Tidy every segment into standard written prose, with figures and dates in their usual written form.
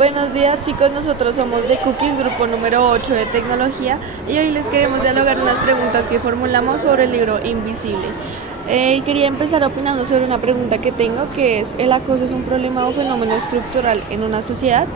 Buenos días chicos, nosotros somos de Cookies, grupo número 8 de tecnología y hoy les queremos dialogar unas preguntas que formulamos sobre el libro Invisible. Y quería empezar opinando sobre una pregunta que tengo, que es: ¿el acoso es un problema o fenómeno estructural en una sociedad?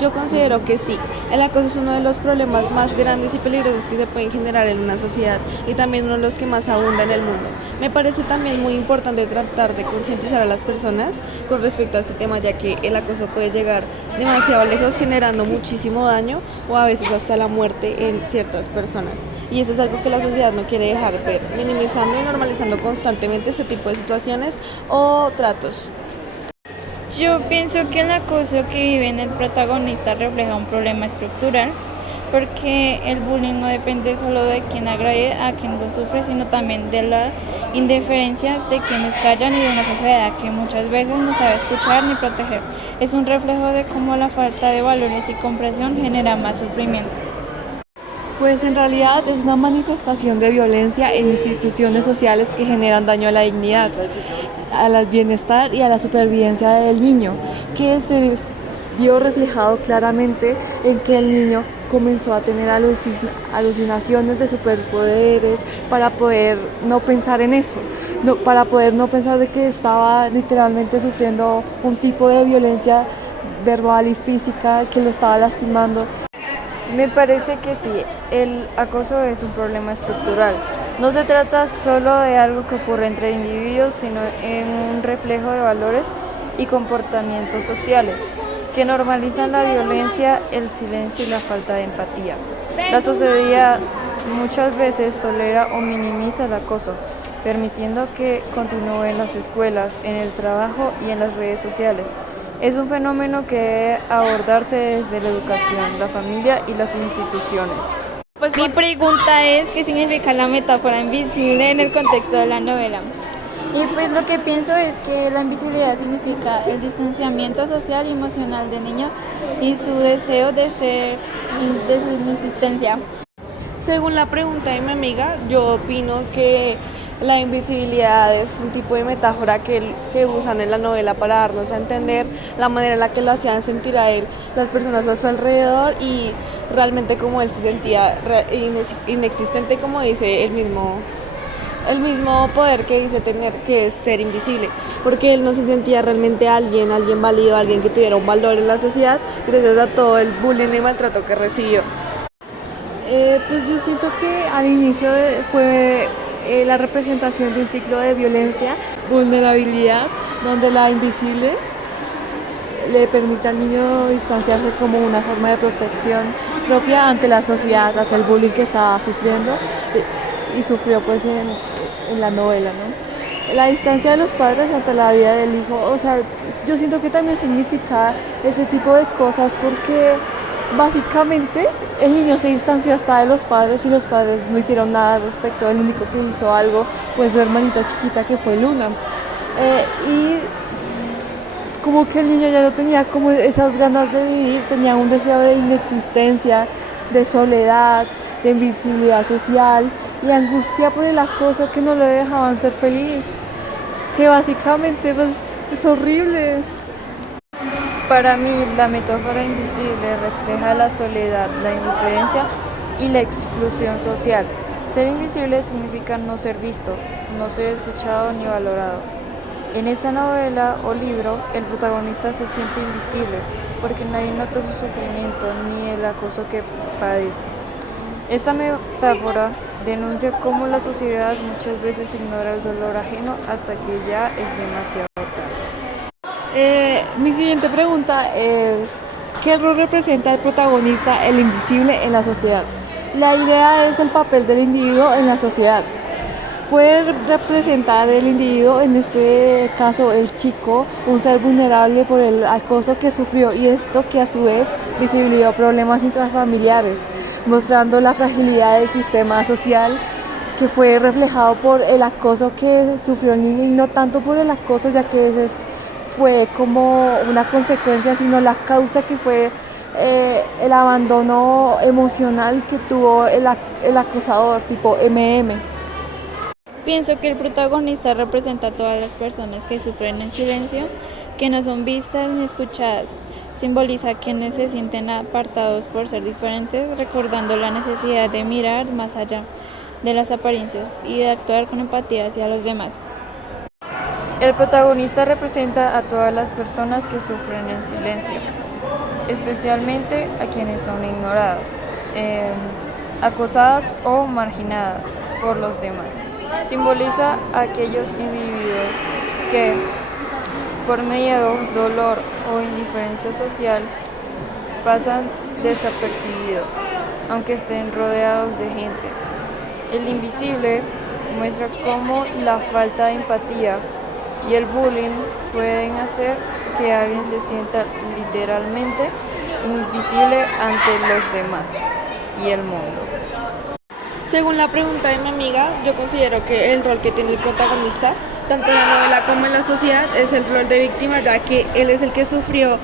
Yo considero que sí. El acoso es uno de los problemas más grandes y peligrosos que se pueden generar en una sociedad y también uno de los que más abunda en el mundo. Me parece también muy importante tratar de concientizar a las personas con respecto a este tema, ya que el acoso puede llegar demasiado lejos, generando muchísimo daño o a veces hasta la muerte en ciertas personas. Y eso es algo que la sociedad no quiere dejar ver, minimizando y normalizando constantemente este tipo de situaciones o tratos. Yo pienso que el acoso que vive en el protagonista refleja un problema estructural, porque el bullying no depende solo de quien agrede a quien lo sufre, sino también de la indiferencia de quienes callan y de una sociedad que muchas veces no sabe escuchar ni proteger. Es un reflejo de cómo la falta de valores y comprensión genera más sufrimiento. Pues en realidad es una manifestación de violencia en instituciones sociales que generan daño a la dignidad, al bienestar y a la supervivencia del niño, que se vio reflejado claramente en que el niño comenzó a tener alucinaciones de superpoderes para poder no pensar en eso, para poder no pensar de que estaba literalmente sufriendo un tipo de violencia verbal y física que lo estaba lastimando. Me parece que sí, el acoso es un problema estructural. No se trata solo de algo que ocurre entre individuos, sino en un reflejo de valores y comportamientos sociales que normalizan la violencia, el silencio y la falta de empatía. La sociedad muchas veces tolera o minimiza el acoso, permitiendo que continúe en las escuelas, en el trabajo y en las redes sociales. Es un fenómeno que debe abordarse desde la educación, la familia y las instituciones. Mi pregunta es: ¿qué significa la metáfora invisible en el contexto de la novela? Y pues lo que pienso es que la invisibilidad significa el distanciamiento social y emocional del niño y su deseo de su inexistencia. Según la pregunta de mi amiga, yo opino que la invisibilidad es un tipo de metáfora que usan en la novela para darnos a entender la manera en la que lo hacían sentir a él las personas a su alrededor y realmente como él se sentía inexistente, como dice el mismo poder que dice tener, que es ser invisible, porque él no se sentía realmente alguien válido, alguien que tuviera un valor en la sociedad gracias a todo el bullying y maltrato que recibió. Pues yo siento que al inicio fue la representación de un ciclo de violencia, vulnerabilidad, donde la invisible le permite al niño distanciarse como una forma de protección propia ante la sociedad, ante el bullying que estaba sufriendo y sufrió pues en la novela, ¿no? La distancia de los padres ante la vida del hijo, o sea, yo siento que también significa ese tipo de cosas porque básicamente el niño se distanció hasta de los padres y los padres no hicieron nada al respecto. El único que hizo algo fue su hermanita chiquita, que fue Luna. Y como que el niño ya no tenía como esas ganas de vivir, tenía un deseo de inexistencia, de soledad, de invisibilidad social y angustia por el acoso que no lo dejaban ser feliz, que básicamente pues, es horrible. Para mí, la metáfora invisible refleja la soledad, la indiferencia y la exclusión social. Ser invisible significa no ser visto, no ser escuchado ni valorado. En esta novela o libro, el protagonista se siente invisible porque nadie nota su sufrimiento ni el acoso que padece. Esta metáfora denuncia cómo la sociedad muchas veces ignora el dolor ajeno hasta que ya es demasiado tarde. Mi siguiente pregunta es: ¿qué rol representa el protagonista, el invisible, en la sociedad? La idea es el papel del individuo en la sociedad. Puede representar el individuo, en este caso el chico, un ser vulnerable por el acoso que sufrió y esto que a su vez visibilizó problemas intrafamiliares, mostrando la fragilidad del sistema social que fue reflejado por el acoso que sufrió el niño y no tanto por el acoso, ya que ese fue como una consecuencia, sino la causa que fue el abandono emocional que tuvo el acosador tipo MM. Pienso que el protagonista representa a todas las personas que sufren en silencio, que no son vistas ni escuchadas. Simboliza a quienes se sienten apartados por ser diferentes, recordando la necesidad de mirar más allá de las apariencias y de actuar con empatía hacia los demás. El protagonista representa a todas las personas que sufren en silencio, especialmente a quienes son ignoradas, acosadas o marginadas por los demás. Simboliza a aquellos individuos que, por miedo, dolor o indiferencia social, pasan desapercibidos, aunque estén rodeados de gente. El invisible muestra cómo la falta de empatía y el bullying pueden hacer que alguien se sienta literalmente invisible ante los demás y el mundo. Según la pregunta de mi amiga, yo considero que el rol que tiene el protagonista, tanto en la novela como en la sociedad, es el rol de víctima, ya que él es el que sufrió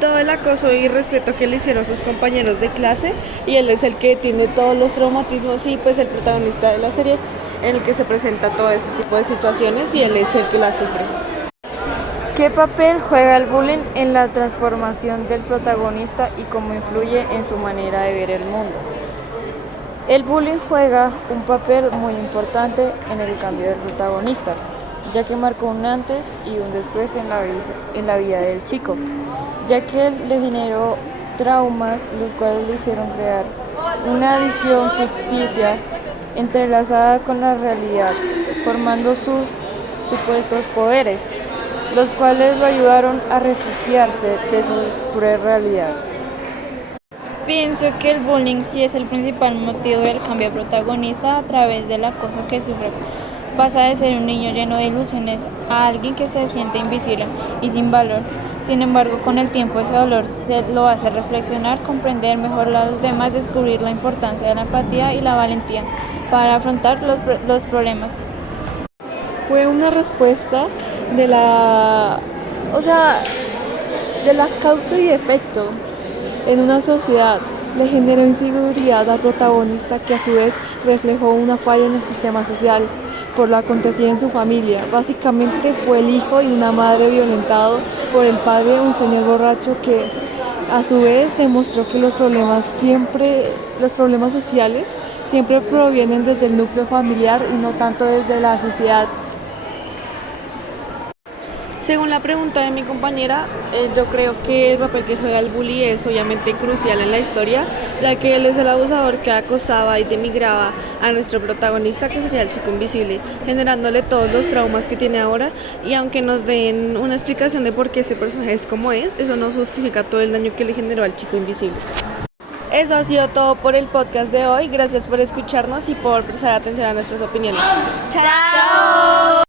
todo el acoso y respeto que le hicieron sus compañeros de clase, y él es el que tiene todos los traumatismos y pues el protagonista de la serie, en el que se presenta todo este tipo de situaciones y él es el que las sufre. ¿Qué papel juega el bullying en la transformación del protagonista y cómo influye en su manera de ver el mundo? El bullying juega un papel muy importante en el cambio del protagonista, ya que marcó un antes y un después en la vida del chico, ya que le generó traumas los cuales le hicieron crear una visión ficticia entrelazada con la realidad, formando sus supuestos poderes, los cuales lo ayudaron a refugiarse de su cruel realidad. Pienso que el bullying sí es el principal motivo del cambio protagonista a través del acoso que sufre. Pasa de ser un niño lleno de ilusiones a alguien que se siente invisible y sin valor. Sin embargo, con el tiempo ese dolor se lo hace reflexionar, comprender mejor a los demás, descubrir la importancia de la empatía y la valentía para afrontar los problemas. Fue una respuesta de de la causa y efecto en una sociedad. Le generó inseguridad al protagonista, que a su vez reflejó una falla en el sistema social por lo acontecido en su familia. Básicamente fue el hijo y una madre violentado por el padre, un señor borracho, que a su vez demostró que los problemas sociales siempre provienen desde el núcleo familiar y no tanto desde la sociedad. Según la pregunta de mi compañera, yo creo que el papel que juega el bully es obviamente crucial en la historia, ya que él es el abusador que acosaba y denigraba a nuestro protagonista, que sería el chico invisible, generándole todos los traumas que tiene ahora, y aunque nos den una explicación de por qué ese personaje es como es, eso no justifica todo el daño que le generó al chico invisible. Eso ha sido todo por el podcast de hoy. Gracias por escucharnos y por prestar atención a nuestras opiniones. ¡Chao!